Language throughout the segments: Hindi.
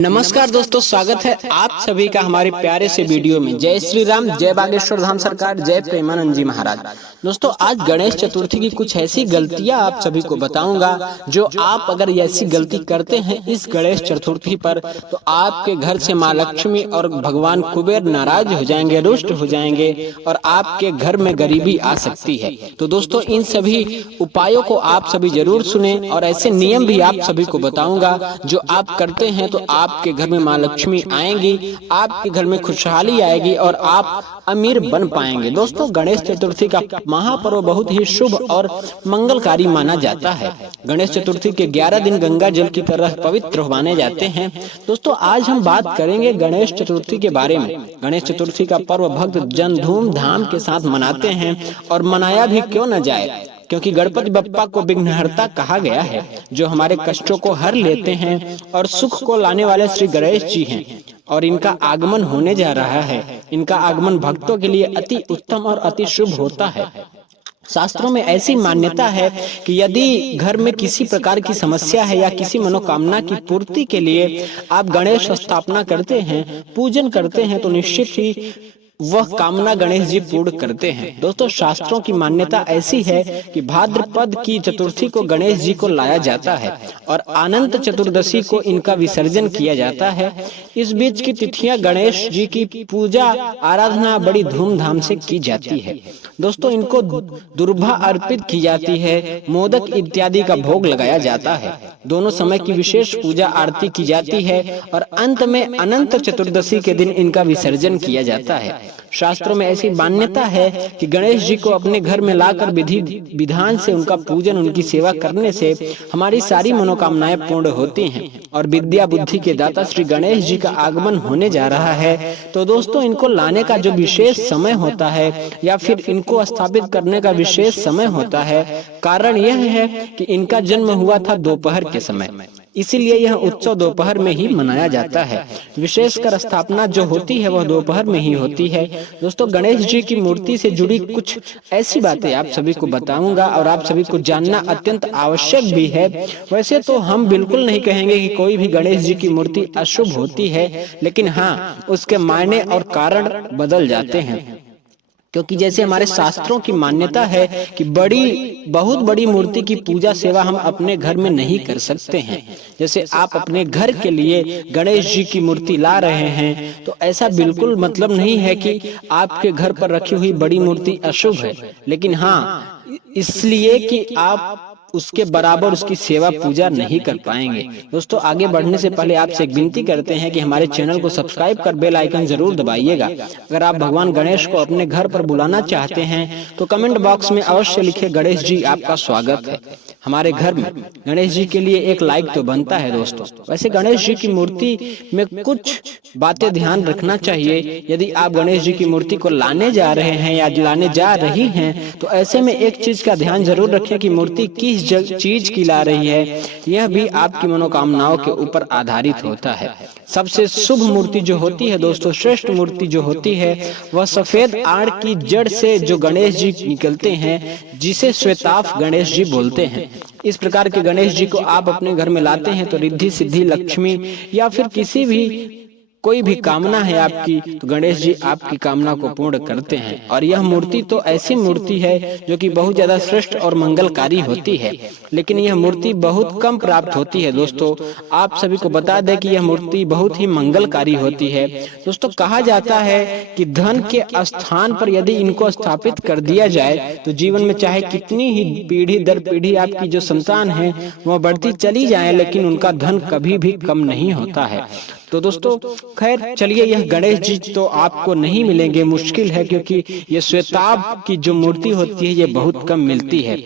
नमस्कार दोस्तों, स्वागत है आप सभी का हमारे प्यारे से वीडियो में। जय श्री राम, जय बागेश्वर धाम सरकार, जय प्रेमानंद जी महाराज। दोस्तों, आज गणेश चतुर्थी की कुछ ऐसी गलतियां आप सभी को बताऊंगा जो आप अगर ऐसी गलती करते हैं इस गणेश चतुर्थी पर तो आपके घर से माँ लक्ष्मी और भगवान कुबेर नाराज हो जाएंगे, रुष्ट हो जाएंगे और आपके घर में गरीबी आ सकती है। तो दोस्तों, इन सभी उपायों को आप सभी जरूर सुने और ऐसे नियम भी आप सभी को बताऊंगा जो आप करते हैं तो आपके घर में माँ लक्ष्मी आएंगी, आपके घर में खुशहाली आएगी और आप अमीर बन पाएंगे। दोस्तों, गणेश चतुर्थी का महापर्व बहुत ही शुभ और मंगलकारी माना जाता है। गणेश चतुर्थी के 11 दिन गंगा जल की तरह पवित्र माने जाते हैं। दोस्तों, आज हम बात करेंगे गणेश चतुर्थी के बारे में। गणेश चतुर्थी का पर्व भक्त जन धूमधाम के साथ मनाते हैं और मनाया भी क्यों न जाए, क्योंकि गणपति बप्पा को विघ्नहर्ता कहा गया है, जो हमारे कष्टों को हर लेते हैं और सुख को लाने वाले श्री गणेश जी हैं और इनका आगमन होने जा रहा है। इनका आगमन भक्तों के लिए अति उत्तम और अति शुभ होता है। शास्त्रों में ऐसी मान्यता है कि यदि घर में किसी प्रकार की समस्या है या किसी मनोकामना की पूर्ति के लिए आप गणेश स्थापना करते हैं, पूजन करते हैं, तो निश्चित ही वह कामना गणेश जी पूर्ण करते हैं। दोस्तों, शास्त्रों की मान्यता ऐसी है कि भाद्रपद की चतुर्थी को गणेश जी को लाया जाता है और अनंत चतुर्दशी को इनका विसर्जन किया जाता है। इस बीच की तिथियां गणेश जी की पूजा आराधना बड़ी धूमधाम से की जाती है। दोस्तों, इनको दुर्भा अर्पित की जाती है, मोदक इत्यादि का भोग लगाया जाता है। दोनों समय की विशेष पूजा आरती की जाती है और अंत में अनंत चतुर्दशी के दिन इनका विसर्जन किया जाता है। शास्त्रों में ऐसी मान्यता है कि गणेश जी को अपने घर में लाकर विधि विधान से उनका पूजन, उनकी सेवा करने से हमारी सारी मनोकामनाएं पूर्ण होती हैं और विद्या बुद्धि के दाता श्री गणेश जी का आगमन होने जा रहा है। तो दोस्तों, इनको लाने का जो विशेष समय होता है या फिर इनको स्थापित करने का विशेष समय होता है, कारण यह है कि इनका जन्म हुआ था दोपहर के समय, इसीलिए यह उत्सव दोपहर में ही मनाया जाता है। विशेषकर स्थापना जो होती है वह दोपहर में ही होती है। दोस्तों, गणेश जी की मूर्ति से जुड़ी कुछ ऐसी बातें आप सभी को बताऊंगा और आप सभी को जानना अत्यंत आवश्यक भी है। वैसे तो हम बिल्कुल नहीं कहेंगे कि कोई भी गणेश जी की मूर्ति अशुभ होती है, लेकिन हाँ, उसके मायने और कारण बदल जाते हैं। क्योंकि जैसे हमारे शास्त्रों की मान्यता है कि बहुत बड़ी मूर्ति की पूजा सेवा हम अपने घर में नहीं कर सकते हैं। जैसे आप अपने घर के लिए गणेश जी की मूर्ति ला रहे हैं तो ऐसा बिल्कुल मतलब नहीं है कि आपके घर पर रखी हुई बड़ी मूर्ति अशुभ है, लेकिन हाँ, इसलिए कि आप उसके बराबर उसकी सेवा पूजा नहीं कर पाएंगे। दोस्तों, आगे बढ़ने से पहले आपसे एक विनती करते हैं कि हमारे चैनल को सब्सक्राइब कर बेल आइकन जरूर दबाइएगा। अगर आप भगवान गणेश को अपने घर पर बुलाना चाहते हैं तो कमेंट बॉक्स में अवश्य लिखे, गणेश जी आपका स्वागत है हमारे घर में। गणेश जी के लिए एक लाइक तो बनता है। दोस्तों, वैसे गणेश जी की मूर्ति में कुछ बातें ध्यान रखना चाहिए। यदि आप गणेश जी की मूर्ति को लाने जा रहे हैं या लाने जा रही हैं तो ऐसे में एक चीज का ध्यान जरूर रखें कि मूर्ति किस चीज की ला रही है। यह भी आपकी मनोकामनाओं के ऊपर आधारित होता है। सबसे शुभ मूर्ति जो होती है दोस्तों, श्रेष्ठ मूर्ति जो होती है, वह सफेद आड़ की जड़ से जो गणेश जी निकलते हैं, जिसे श्वेताभ गणेश जी बोलते हैं। इस प्रकार के गणेश जी को आप अपने घर में लाते हैं तो रिद्धि सिद्धि लक्ष्मी या फिर किसी भी कोई भी कामना है आपकी तो गणेश जी आपकी कामना को पूर्ण करते हैं। और यह मूर्ति तो ऐसी मूर्ति है जो कि बहुत ज्यादा श्रेष्ठ और मंगलकारी होती है, लेकिन यह मूर्ति बहुत कम प्राप्त होती है। दोस्तों, आप सभी को बता दें कि यह मूर्ति बहुत ही मंगलकारी होती है। दोस्तों, कहा जाता है कि धन के स्थान पर यदि इनको स्थापित कर दिया जाए तो जीवन में चाहे कितनी ही पीढ़ी दर पीढ़ी आपकी जो संतान है वह बढ़ती चली जाए, लेकिन उनका धन कभी भी कम नहीं होता है। तो दोस्तों, खैर चलिए, यह गणेश जी तो आपको नहीं मिलेंगे, मुश्किल है, क्योंकि ये श्वेताभ की जो मूर्ति होती है ये बहुत कम मिलती है।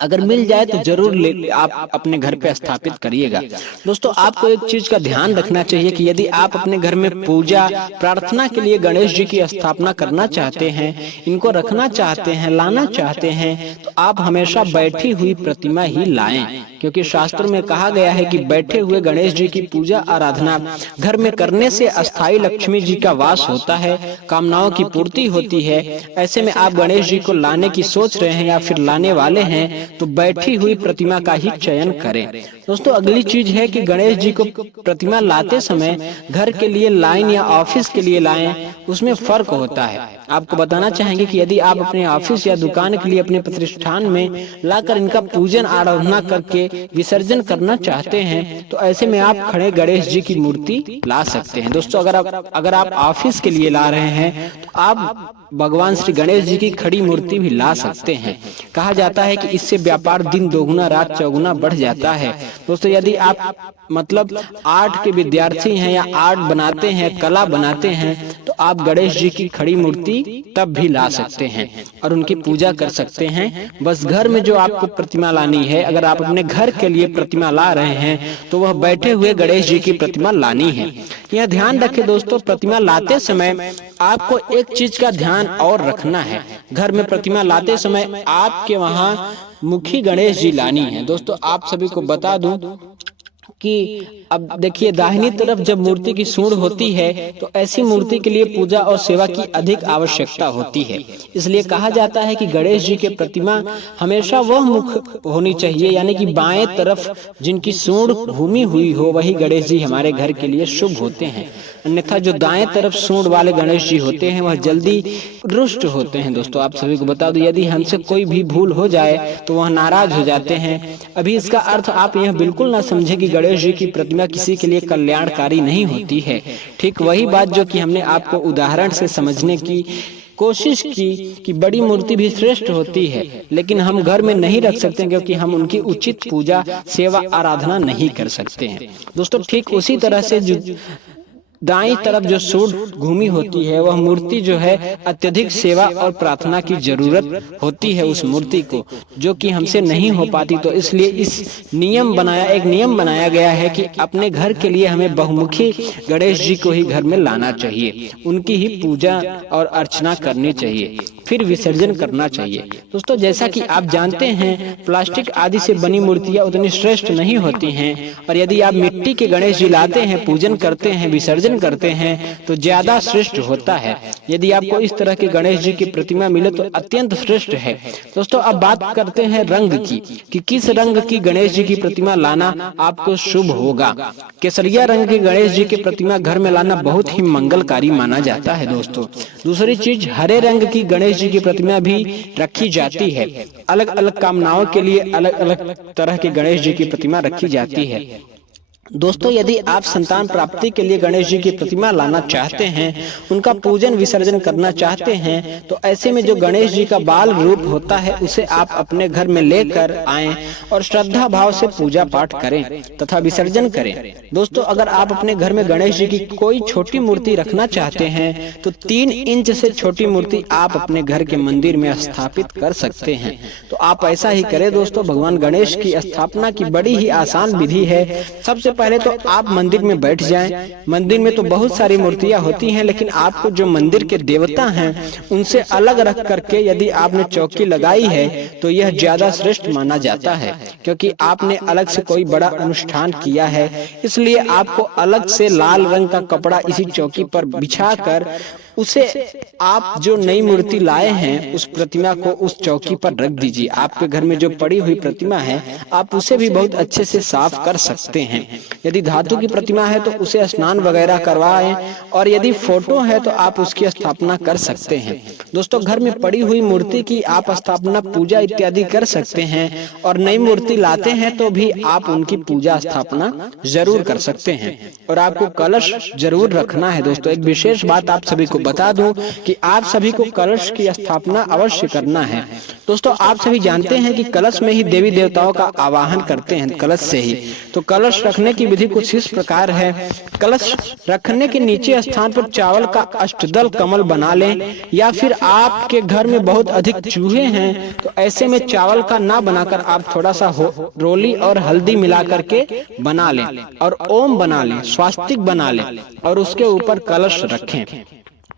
अगर मिल जाए तो जरूर आप अपने घर पे स्थापित करिएगा। दोस्तों, आपको एक चीज का ध्यान रखना चाहिए कि यदि आप अपने घर में पूजा प्रार्थना के लिए गणेश जी की स्थापना करना चाहते हैं, इनको रखना चाहते हैं, लाना चाहते हैं, तो आप हमेशा बैठी हुई प्रतिमा ही लाएं, क्योंकि शास्त्रों में कहा गया है कि बैठे हुए गणेश जी की पूजा आराधना घर में करने से अस्थाई लक्ष्मी जी का वास होता है, कामनाओं की पूर्ति होती है। ऐसे में आप गणेश जी को लाने की सोच रहे हैं या फिर लाने वाले हैं तो बैठी हुई प्रतिमा का ही चयन करें। दोस्तों अगली चीज है कि गणेश जी को प्रतिमा लाते समय घर के लिए लाएं या ऑफिस के लिए लाएं, उसमें फर्क होता है। आपको बताना चाहेंगे कि यदि आप अपने ऑफिस या दुकान के लिए अपने प्रतिष्ठान में लाकर इनका पूजन आराधना करके विसर्जन करना चाहते हैं तो ऐसे में आप खड़े गणेश जी की मूर्ति ला सकते हैं। दोस्तों अगर आप ऑफिस के लिए ला रहे हैं तो आप भगवान श्री गणेश जी की खड़ी मूर्ति भी ला सकते हैं। कहा जाता है कि इससे व्यापार दिन दोगुना रात चौगुना बढ़ जाता है। दोस्तों यदि आप मतलब आर्ट के विद्यार्थी हैं या आर्ट बनाते हैं, कला बनाते हैं, तो आप गणेश जी की खड़ी मूर्ति तब भी ला सकते हैं और उनकी पूजा कर सकते हैं। बस घर में जो आपको प्रतिमा लानी है, अगर आप अपने घर के लिए प्रतिमा ला रहे हैं तो वह बैठे हुए गणेश जी की प्रतिमा लानी है। यह ध्यान रखें दोस्तों, प्रतिमा लाते समय आपको एक चीज का ध्यान और रखना है। घर में प्रतिमा लाते समय आपके वहां मुखी गणेश जी लानी है। दोस्तों आप सभी को बता दूं कि अब देखिए दाहिनी तरफ जब मूर्ति की सूंड होती है तो ऐसी मूर्ति के लिए पूजा और सेवा की अधिक आवश्यकता होती है। इसलिए कहा जाता है कि गणेश जी के प्रतिमा हमेशा वह मुख होनी चाहिए, यानी कि बाएं तरफ जिनकी सूंड घूमी हुई हो वही गणेश जी हमारे घर के लिए शुभ होते हैं। अन्यथा जो दाएं तरफ सूंड वाले गणेश जी होते हैं वह जल्दी रुष्ट होते हैं। दोस्तों आप सभी को बता दो, यदि हमसे कोई भी भूल हो जाए तो वह नाराज हो जाते हैं। अभी इसका अर्थ आप यह बिल्कुल ना समझे कि गणेश जी की प्रतिमा किसी के लिए कल्याणकारी नहीं होती है। ठीक वही बात जो कि हमने आपको उदाहरण से समझने की कोशिश की कि बड़ी मूर्ति भी श्रेष्ठ होती है, लेकिन हम घर में नहीं रख सकते क्योंकि हम उनकी उचित पूजा सेवा आराधना नहीं कर सकते हैं। दोस्तों ठीक उसी तरह से जो दाईं तरफ जो सूंड घूमी होती है वह मूर्ति जो है अत्यधिक सेवा और प्रार्थना की जरूरत होती है उस मूर्ति को, जो कि हमसे नहीं हो पाती। तो इसलिए एक नियम बनाया गया है कि अपने घर के लिए हमें बहुमुखी गणेश जी को ही घर में लाना चाहिए, उनकी ही पूजा और अर्चना करनी चाहिए, फिर विसर्जन करना चाहिए। दोस्तों जैसा कि आप जानते हैं प्लास्टिक आदि से बनी मूर्तियां उतनी श्रेष्ठ नहीं होती हैं, और यदि आप मिट्टी के गणेश जी लाते हैं, पूजन करते हैं, विसर्जन करते हैं तो ज्यादा श्रेष्ठ होता है। यदि आपको इस तरह के गणेश जी की प्रतिमा मिले तो अत्यंत श्रेष्ठ है। दोस्तों अब बात करते हैं रंग की कि किस रंग की गणेश जी की प्रतिमा लाना आपको शुभ होगा। केसरिया रंग की गणेश जी की प्रतिमा घर में लाना बहुत ही मंगलकारी माना जाता है। दोस्तों दूसरी चीज, हरे रंग की गणेश जी की प्रतिमा भी रखी जाती है। अलग अलग कामनाओं के लिए अलग अलग तरह के गणेश जी की प्रतिमा रखी जाती है। दोस्तों यदि आप संतान प्राप्ति के लिए गणेश जी की प्रतिमा लाना चाहते हैं, उनका पूजन विसर्जन करना चाहते हैं, तो ऐसे में जो गणेश जी का बाल रूप होता है उसे आप अपने घर में लेकर आएं और श्रद्धा भाव से पूजा पाठ करें तथा विसर्जन करें। दोस्तों अगर आप अपने घर में गणेश जी की कोई छोटी मूर्ति रखना चाहते हैं तो 3 इंच से छोटी मूर्ति आप अपने घर के मंदिर में स्थापित कर सकते हैं। तो आप ऐसा ही करें। दोस्तों भगवान गणेश की स्थापना की बड़ी ही आसान विधि है। सबसे पहले तो आप मंदिर में बैठ जाएं। मंदिर में तो बहुत सारी मूर्तियां होती हैं, लेकिन आपको जो मंदिर के देवता हैं उनसे अलग रख करके यदि आपने चौकी लगाई है तो यह ज्यादा श्रेष्ठ माना जाता है, क्योंकि आपने अलग से कोई बड़ा अनुष्ठान किया है। इसलिए आपको अलग से लाल रंग का कपड़ा इसी चौकी पर बिछाकर उसे आप जो नई मूर्ति लाए हैं उस प्रतिमा को उस चौकी पर रख दीजिए। आपके घर में जो पड़ी हुई प्रतिमा है आप उसे भी बहुत अच्छे से साफ कर सकते हैं। यदि धातु की प्रतिमा है तो उसे स्नान वगैरह करवाएं, और यदि फोटो है तो आप उसकी स्थापना कर सकते हैं। दोस्तों घर में पड़ी हुई मूर्ति की आप स्थापना पूजा इत्यादि कर सकते हैं, और नई मूर्ति लाते हैं तो भी आप उनकी पूजा स्थापना जरूर कर सकते हैं। और आपको कलश जरूर रखना है। दोस्तों एक विशेष बात आप सभी को बता दूं कि आप सभी को कलश की स्थापना अवश्य करना है। दोस्तों आप सभी जानते हैं कि कलश में ही देवी देवताओं का आवाहन करते हैं, कलश से ही। तो कलश रखने की विधि कुछ इस प्रकार है। कलश रखने के नीचे स्थान पर चावल का अष्टदल कमल बना लें, या फिर आपके घर में बहुत अधिक चूहे हैं तो ऐसे में चावल का ना बनाकर आप थोड़ा सा रोली और हल्दी मिला करके बना लें और ओम बना लें, स्वास्तिक बना लें और उसके ऊपर कलश रखें।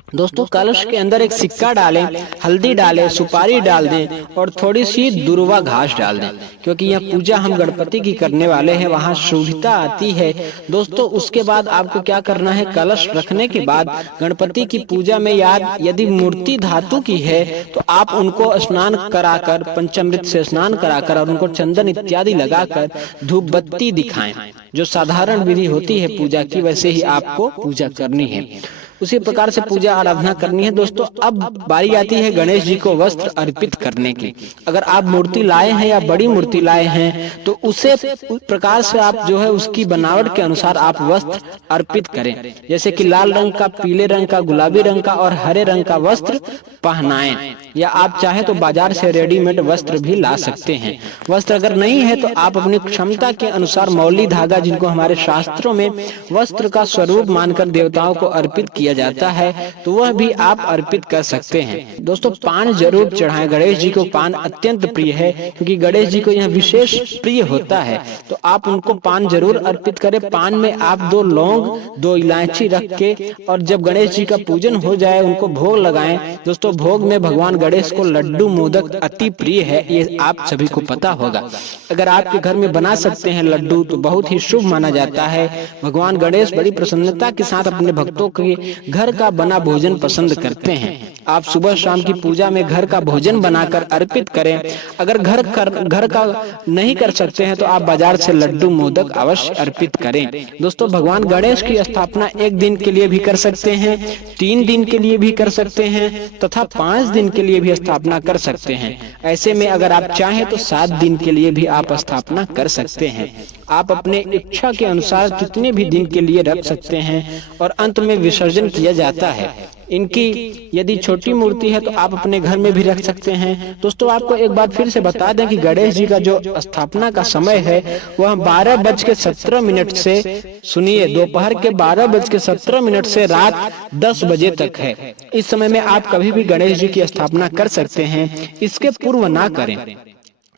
दोस्तों कलश के अंदर एक सिक्का डालें, हल्दी डालें, सुपारी डाल दें और थोड़ी सी दुर्वा घास डाल दें, क्योंकि यह पूजा हम गणपति की करने वाले हैं, वहाँ शुभता आती है। दोस्तों उसके बाद आपको क्या करना है, कलश रखने के बाद गणपति की पूजा में यदि मूर्ति धातु की है तो आप उनको स्नान कराकर, पंचामृत से स्नान कराकर और उनको चंदन इत्यादि लगाकर धूप बत्ती दिखाएं। जो साधारण विधि होती है पूजा की, वैसे ही आपको पूजा करनी है, उसी प्रकार से पूजा आराधना करनी है। दोस्तों अब बारी आती है गणेश जी को वस्त्र अर्पित करने की। अगर आप मूर्ति लाए हैं या बड़ी मूर्ति लाए हैं तो उसे प्रकार से आप जो है उसकी बनावट के अनुसार आप वस्त्र अर्पित करें, जैसे कि लाल रंग का, पीले रंग का, गुलाबी रंग का और हरे रंग का वस्त्र पहनाएं, या आप चाहे तो बाजार से रेडीमेड वस्त्र भी ला सकते हैं। वस्त्र अगर नहीं है तो आप अपनी क्षमता के अनुसार मौली धागा, जिनको हमारे शास्त्रों में वस्त्र का स्वरूप मानकर देवताओं को अर्पित किया जाता है, तो वह भी आप अर्पित कर सकते हैं। दोस्तों पान जरूर चढ़ाएं, गणेश जी को पान अत्यंत प्रिय है, क्योंकि गणेश जी को यह विशेष प्रिय होता है, तो आप उनको पान जरूर अर्पित करें। पान में आप 2 लौंग, 2 इलायची रख के और जब गणेश जी का पूजन हो जाए उनको भोग लगाएं। दोस्तों भोग में भगवान गणेश को लड्डू मोदक अति प्रिय है, ये आप सभी को पता होगा। अगर आपके घर में बना सकते हैं लड्डू तो बहुत ही शुभ माना जाता है। भगवान गणेश बड़ी प्रसन्नता के साथ अपने भक्तों के घर का बना भोजन पसंद करते हैं। आप सुबह शाम की पूजा में घर का भोजन बनाकर अर्पित करें। अगर घर का नहीं कर सकते हैं तो आप बाजार से लड्डू मोदक अवश्य अर्पित करें। दोस्तों भगवान गणेश की स्थापना 1 दिन के लिए भी कर सकते हैं, 3 दिन के लिए भी कर सकते हैं तथा 5 दिन के लिए भी स्थापना कर सकते हैं। ऐसे में अगर आप चाहें तो 7 दिन के लिए भी आप स्थापना कर सकते हैं। आप अपने इच्छा के अनुसार कितने भी दिन के लिए रख सकते हैं और अंत में विसर्जन किया जाता है। इनकी यदि छोटी मूर्ति है तो आप अपने घर में भी रख सकते हैं। दोस्तों आपको एक बात फिर से बता दें कि गणेश जी का जो स्थापना का समय है वह 12:17 से, सुनिए, दोपहर के 12:17 से रात 10 बजे तक है। इस समय में आप कभी भी गणेश जी की स्थापना कर सकते हैं, इसके पूर्व ना करें,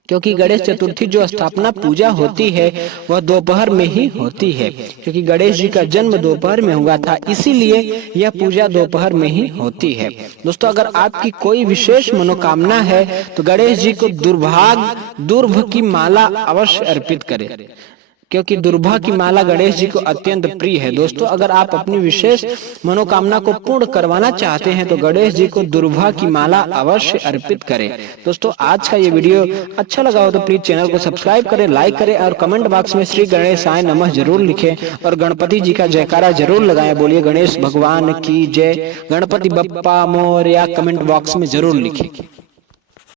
क्योंकि गणेश चतुर्थी जो स्थापना पूजा होती है वह दोपहर में ही होती है, क्योंकि गणेश जी का जन्म दोपहर में हुआ था, इसीलिए यह पूजा दोपहर में ही होती है। दोस्तों अगर आपकी कोई विशेष मनोकामना है तो गणेश जी को दुर्भ की माला अवश्य अर्पित करें, क्योंकि दुर्भा की माला गणेश जी को अत्यंत प्रिय है। दोस्तों अगर आप अपनी विशेष मनोकामना को पूर्ण करवाना चाहते हैं तो गणेश जी को दुर्भा की माला अवश्य अर्पित करें। दोस्तों आज का ये वीडियो अच्छा लगा हो तो प्लीज चैनल को सब्सक्राइब करें, लाइक करें और कमेंट बॉक्स में श्री गणेशाय नमः जरूर लिखें और गणपति जी का जयकारा जरूर लगाएं। बोलिए गणेश भगवान की जय, गणपति बप्पा मोरया कमेंट बॉक्स में जरूर लिखें।